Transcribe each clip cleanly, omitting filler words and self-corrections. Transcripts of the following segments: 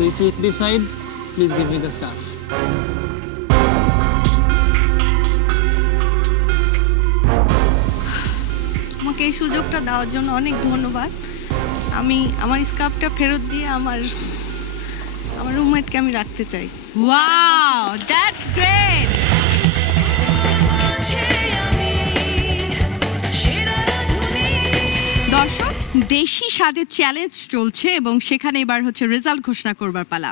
So if you decide, please give me the scarf. আমাকে এই সুযোগটা দেওয়ার জন্য অনেক ধন্যবাদ। আমি আমার স্কার্ফটা ফেরত দিয়ে আমার রুমমেটকে আমি রাখতে চাই। Wow, that's great. দর্শক, দেশি স্বাদের চ্যালেঞ্জ চলছে এবং সেখানে এবার হচ্ছে রেজাল্ট ঘোষণা করবার পালা।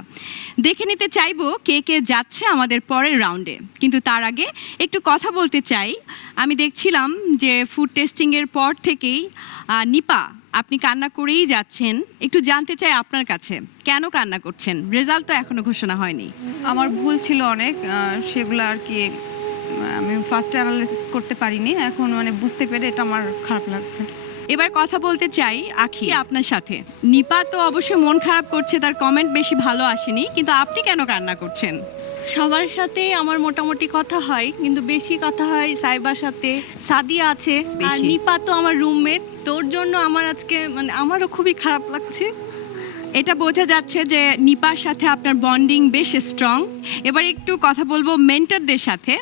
দেখে নিতে চাইবো কে কে যাচ্ছে আমাদের পরের রাউন্ডে, কিন্তু তার আগে একটু কথা বলতে চাই। আমি দেখছিলাম যে ফুড টেস্টিংয়ের পর থেকেই নিপা আপনি কান্না করেই যাচ্ছেন। একটু জানতে চাই আপনার কাছে, কেন কান্না করছেন? রেজাল্ট তো এখনো ঘোষণা হয়নি। আমার ভুল ছিল অনেক, সেগুলো আর কি আমি ফার্স্ট অ্যানালাইসিস করতে পারিনি। এখন মানে বুঝতে পেরে এটা আমার খারাপ লাগছে। এবার কথা বলতে চাই আখি আপনার সাথে। নিপা তো অবশ্যই মন খারাপ করছে, তার কমেন্ট বেশি ভালো আসেনি, কিন্তু আপনি কেন কান্না করছেন? সবার সাথে আমার মোটামুটি কথা হয়, কিন্তু বেশি কথা হয় সাইবার সাথে। সাদিয়া আছে আর বেশি। নিপা তো আমার রুমমেট, তোর জন্য আমার আজকে মানে আমারও খুবই খারাপ লাগছে। এটা বোঝা যাচ্ছে যে নিপার সাথে আপনার বন্ডিং বেশ স্ট্রং। এবার একটু কথা বলবো মেন্টরদের সাথে।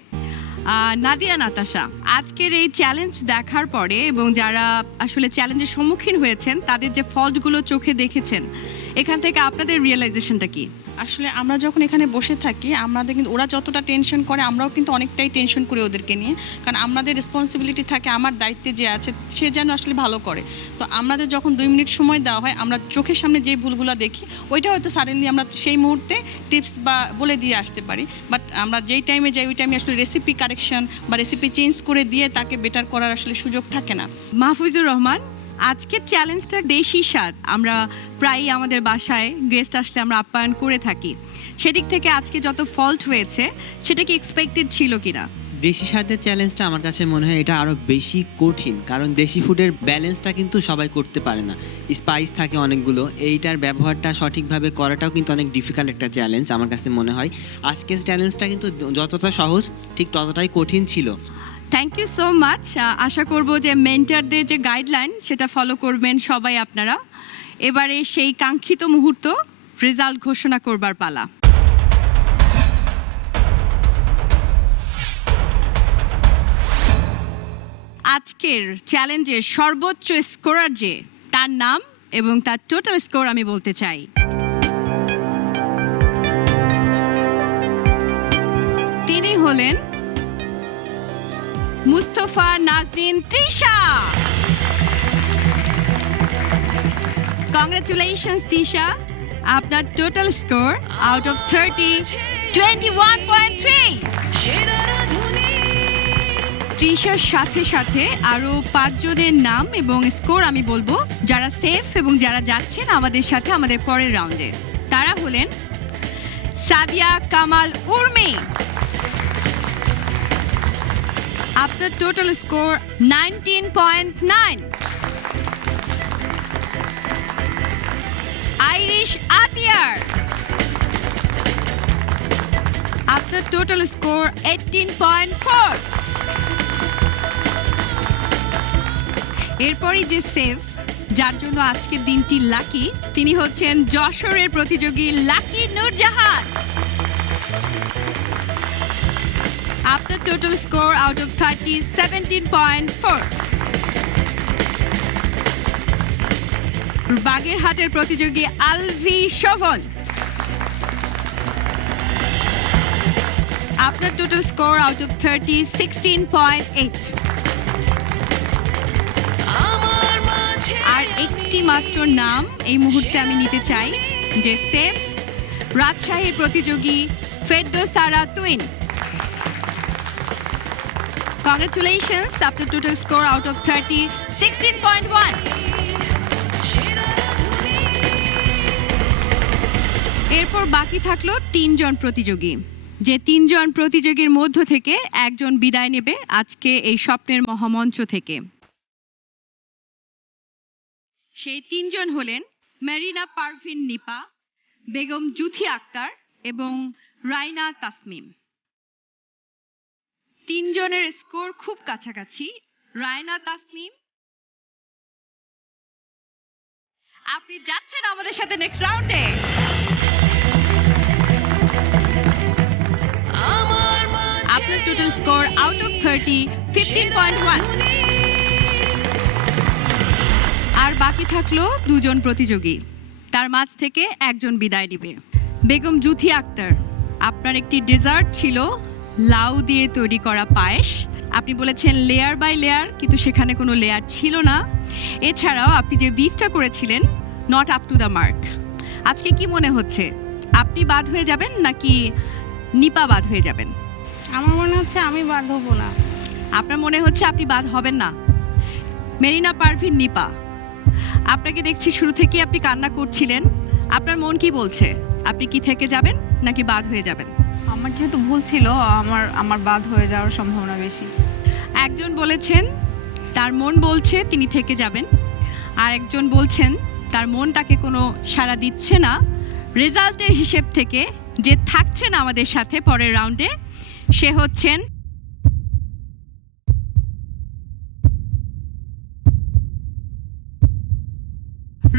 নাদিয়া, নাতাশা, আজকের এই চ্যালেঞ্জ দেখার পরে এবং যারা আসলে চ্যালেঞ্জের সম্মুখীন হয়েছেন তাদের যে ফল্টগুলো চোখে দেখেছেন, এখান থেকে আপনাদের রিয়েলাইজেশনটা কি? আসলে আমরা যখন এখানে বসে থাকি, আমাদের কিন্তু ওরা যতটা টেনশন করে আমরাও কিন্তু অনেকটাই টেনশন করি ওদেরকে নিয়ে। কারণ আমাদের রেসপন্সিবিলিটি থাকে, আমার দায়িত্বে যে আছে সে যেন আসলে ভালো করে। তো আমাদের যখন 2 মিনিট সময় দেওয়া হয়, আমরা চোখের সামনে যে ভুলগুলো দেখি ওইটা হয়তো সাডেনলি আমরা সেই মুহূর্তে টিপস বা বলে দিয়ে আসতে পারি। বাট আমরা যেই টাইমে যাই ওই টাইমে আসলে রেসিপি কারেকশন বা রেসিপি চেঞ্জ করে দিয়ে তাকে বেটার করার আসলে সুযোগ থাকে না। মাহফুজুর রহমান, আজকের চ্যালেঞ্জটা দেশি স্বাদ। আমরা প্রায়ই আমাদের বাসায় গেস্ট আসলে আমরা আপ্যায়ন করে থাকি, সেদিক থেকে আজকে যত ফল্ট হয়েছে সেটা কি এক্সপেক্টেড ছিল কিনা? দেশি স্বাদের চ্যালেঞ্জটা আমার কাছে মনে হয় এটা আরও বেশি কঠিন, কারণ দেশি ফুডের ব্যালেন্সটা কিন্তু সবাই করতে পারে না। স্পাইস থাকে অনেকগুলো, এইটার ব্যবহারটা সঠিকভাবে করাটাও কিন্তু অনেক ডিফিকাল্ট একটা চ্যালেঞ্জ আমার কাছে মনে হয়। আজকের চ্যালেঞ্জটা কিন্তু যতটা সহজ ঠিক ততটাই কঠিন ছিল। Thank you so much. আশা করব যে মেন্টরদের যে গাইডলাইন সেটা ফলো করবেন সবাই আপনারা। এবারে সেই কাঙ্ক্ষিত মুহূর্ত, রেজাল্ট ঘোষণা করবার পালা। আজকের চ্যালেঞ্জের সর্বোচ্চ স্কোরার যে, তার নাম এবং তার টোটাল স্কোর আমি বলতে চাই। তিনি হলেন মুস্তফা নাজনীন তৃষা। কংগ্রেচুলেশনস তৃষা, আপনার টোটাল স্কোর আউট অফ 30 21.3। তৃষার সাথে সাথে আরো 5 জনের নাম এবং স্কোর আমি বলবো, যারা সেফ এবং যারা যাচ্ছেন আমাদের সাথে আমাদের পরের রাউন্ডে। তারা হলেন সাদিয়া কামাল উর্মি। আপনার টোটাল স্কোর 19.9। আইরিশ আতিয়ার, আপনার টোটাল স্কোর 18.4। এরপরই যে সেফ, যার জন্য আজকের দিনটি লাকি, তিনি হচ্ছেন যশোরের প্রতিযোগী লাকি নূরজাহান। আপনার টোটাল স্কোর আউট অফ 30 17.4। বাগেরহাটের প্রতিযোগী আলভি শোভন, আপনার টোটাল স্কোর আউট অফ 30 16.8। আর একটি মাত্র নাম এই মুহূর্তে আমি নিতে চাই, যে সেফ, রাজশাহীর প্রতিযোগী ফেরদৌসারা তুইন। Congratulations, আপনার টোটাল স্কোর আউট অফ 30 16.1। এরপর বাকি থাকলো 3 জন প্রতিযোগী, যে 3 জন প্রতিযোগীর মধ্য থেকে একজন বিদায় নেবে আজকে এই স্বপ্নের মহামঞ্চ থেকে। সেই 3 জন হলেন মেরিনা পারভিন নিপা, বেগম জুথি আক্তার এবং রাইনা তাসমিম। 3 জনের স্কোর খুব কাছাকাছি। রায়না তাসমিম, আপনি যাচ্ছেন আমাদের সাথে নেক্সট রাউন্ডে। আপনার টোটাল স্কোর আউট অফ 30 15.1। আর বাকি থাকলো দুজন প্রতিযোগী, তার মাঝ থেকে একজন বিদায় নিবে। বেগম জুথি আক্তার, আপনার একটি ডেজার্ট ছিল লাউ দিয়ে তৈরি করা পায়েস। আপনি বলেছেন লেয়ার বাই লেয়ার, কিন্তু সেখানে কোনো লেয়ার ছিল না। এছাড়াও আপনি যে বিফটা করেছিলেন not up to the mark. আজকে কি মনে হচ্ছে, আপনি বাদ হয়ে যাবেন নাকি নিপা বাদ হয়ে যাবেন? আমার মনে হচ্ছে আমি বাদ হব না। আপনার মনে হচ্ছে আপনি বাদ হবেন না। মেরিনা পারভিন নিপা, আপনাকে দেখছি শুরু থেকে আপনি কান্না করছিলেন। আপনার মন কি বলছে, আপনি কি থেকে যাবেন নাকি বাদ হয়ে যাবেন? আমার যেহেতু ভুল ছিল, আমার বাদ হয়ে যাওয়ার সম্ভাবনা বেশি। একজন বলেছেন তার মন বলছে তিনি থেকে যাবেন, আর একজন বলছেন তার মন তাকে কোনো সাড়া দিচ্ছে না। রেজাল্টের হিসেব থেকে যে থাকছেন আমাদের সাথে পরের রাউন্ডে, সে হচ্ছেন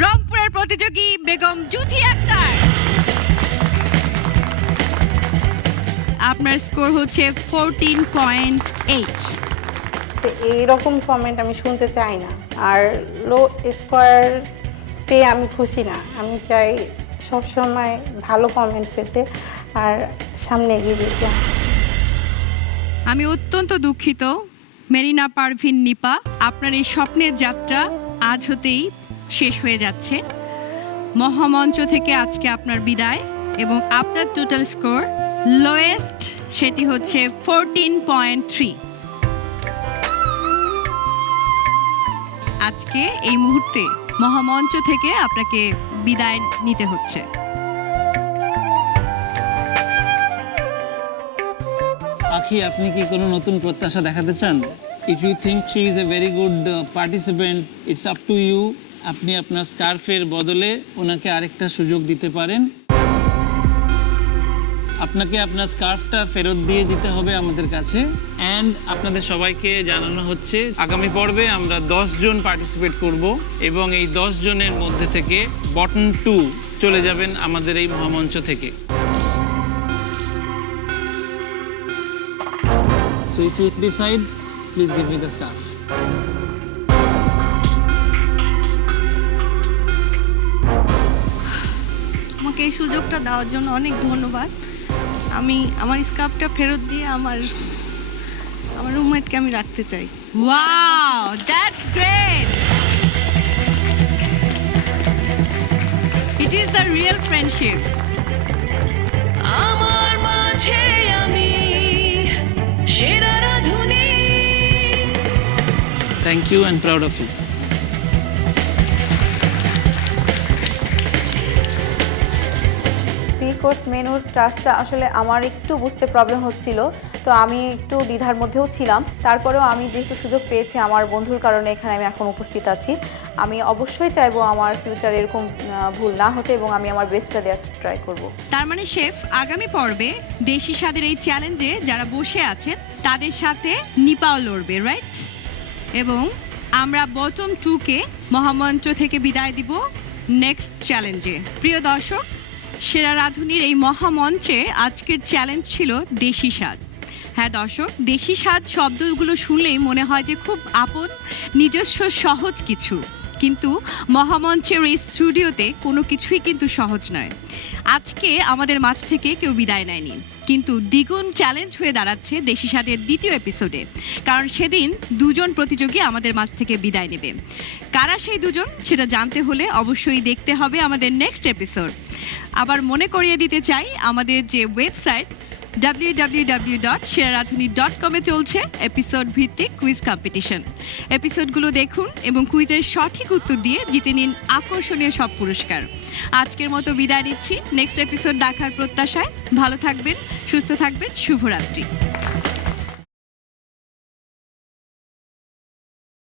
রংপুরের প্রতিযোগী বেগম জুথি আক্তার। আপনার স্কোর হচ্ছে 14.8। তো এইরকম কমেন্ট আমি শুনতে চাই না, আর লো স্কোয়ার পেয়ে আমি খুশি না। আমি চাই সবসময় ভালো কমেন্ট পেতে আর সামনে এগিয়ে যেতে। আমি অত্যন্ত দুঃখিত মেরিনা পারভিন নিপা, আপনার এই স্বপ্নের যাত্রা আজ হতেই শেষ হয়ে যাচ্ছে। মহামঞ্চ থেকে আজকে আপনার বিদায়, এবং আপনার টোটাল স্কোর লোয়েস্ট, সেটি হচ্ছে 14.3। আজকে এই মুহূর্তে মহামঞ্চ থেকে আপনাকে বিদায় নিতে হচ্ছে। আখি, আপনি কি কোনো নতুন প্রত্যাশা দেখাতে চান? If you think she is a very good participant, it's up to you. আপনি আপনার স্কার্ফের বদলে ওনাকে আরেকটা সুযোগ দিতে পারেন। আপনাকে আপনার স্কার্ফটা ফেরত দিয়ে দিতে হবে আমাদের কাছে। অ্যান্ড আপনাদের সবাইকে জানানো হচ্ছে আগামী পর্বে আমরা 10 জন পার্টিসিপেট করব, এবং এই 10 জনের মধ্যে থেকে বটন 2 চলে যাবেন আমাদের এই মহামঞ্চ থেকে। So if you decide, please give me the scarf. আমাকে এই সুযোগটা দেওয়ার জন্য অনেক ধন্যবাদ। আমি আমার স্কার্ফটা ফেরত দিয়ে আমার রুমমেটকে আমি রাখতে চাই। Wow, that's great. It is the real friendship. আমার মাঝে আমি সেরা রাধুনী। Thank you and proud of you. Three course মেনুর ট্রাস্টটা আসলে আমার একটু বুঝতে প্রবলেম হচ্ছিল, তো আমি একটু দ্বিধার মধ্যেও ছিলাম। তারপরেও আমি যেহেতু সুযোগ পেয়েছি আমার বন্ধুর কারণে এখানে আমি এখন উপস্থিত আছি। আমি অবশ্যই চাইবো আমার ফিউচারে এরকম ভুল না হতে, এবং আমি আমার বেস্টটা দেওয়ার ট্রাই করব। তার মানে শেফ, আগামী পর্বে দেশি স্বাদের এই চ্যালেঞ্জে যারা বসে আছেন তাদের সাথে নিপাও লড়বে, রাইট? এবং আমরা বটম 2কে মহামঞ্চ থেকে বিদায় দিব নেক্সট চ্যালেঞ্জে। প্রিয় দর্শক, সেরা রাঁধুনির এই মহামঞ্চে আজকের চ্যালেঞ্জ ছিল দেশি স্বাদ। হ্যাঁ দর্শক, দেশি স্বাদ শব্দগুলো শুনলেই মনে হয় যে খুব আপন, নিজস্ব, সহজ কিছু। কিন্তু মহামঞ্চের এই স্টুডিওতে কোনো কিছুই কিন্তু সহজ নয়। আজকে আমাদের মাঝ থেকে কেউ বিদায় নেয়নি, কিন্তু দ্বিগুণ চ্যালেঞ্জ হয়ে দাঁড়াচ্ছে দেশি স্বাদের দ্বিতীয় এপিসোডে, কারণ সেদিন দুজন প্রতিযোগী আমাদের মাঝ থেকে বিদায় নেবে। কারা সেই দুজন, সেটা জানতে হলে অবশ্যই দেখতে হবে আমাদের নেক্সট এপিসোড। আবার মনে করিয়ে দিতে চাই, আমাদের যে ওয়েবসাইট www.sherarathuni.com এ চলছে এপিসোড ভিত্তিক কুইজ কম্পিটিশন। এপিসোডগুলো দেখুন এবং কুইজের সঠিক উত্তর দিয়ে জিতে নিন আকর্ষণীয় সব পুরস্কার। আজকের মতো বিদায় নিচ্ছি, নেক্সট এপিসোড দেখার প্রত্যাশায়। ভালো থাকবেন, সুস্থ থাকবেন, শুভরাত্রি।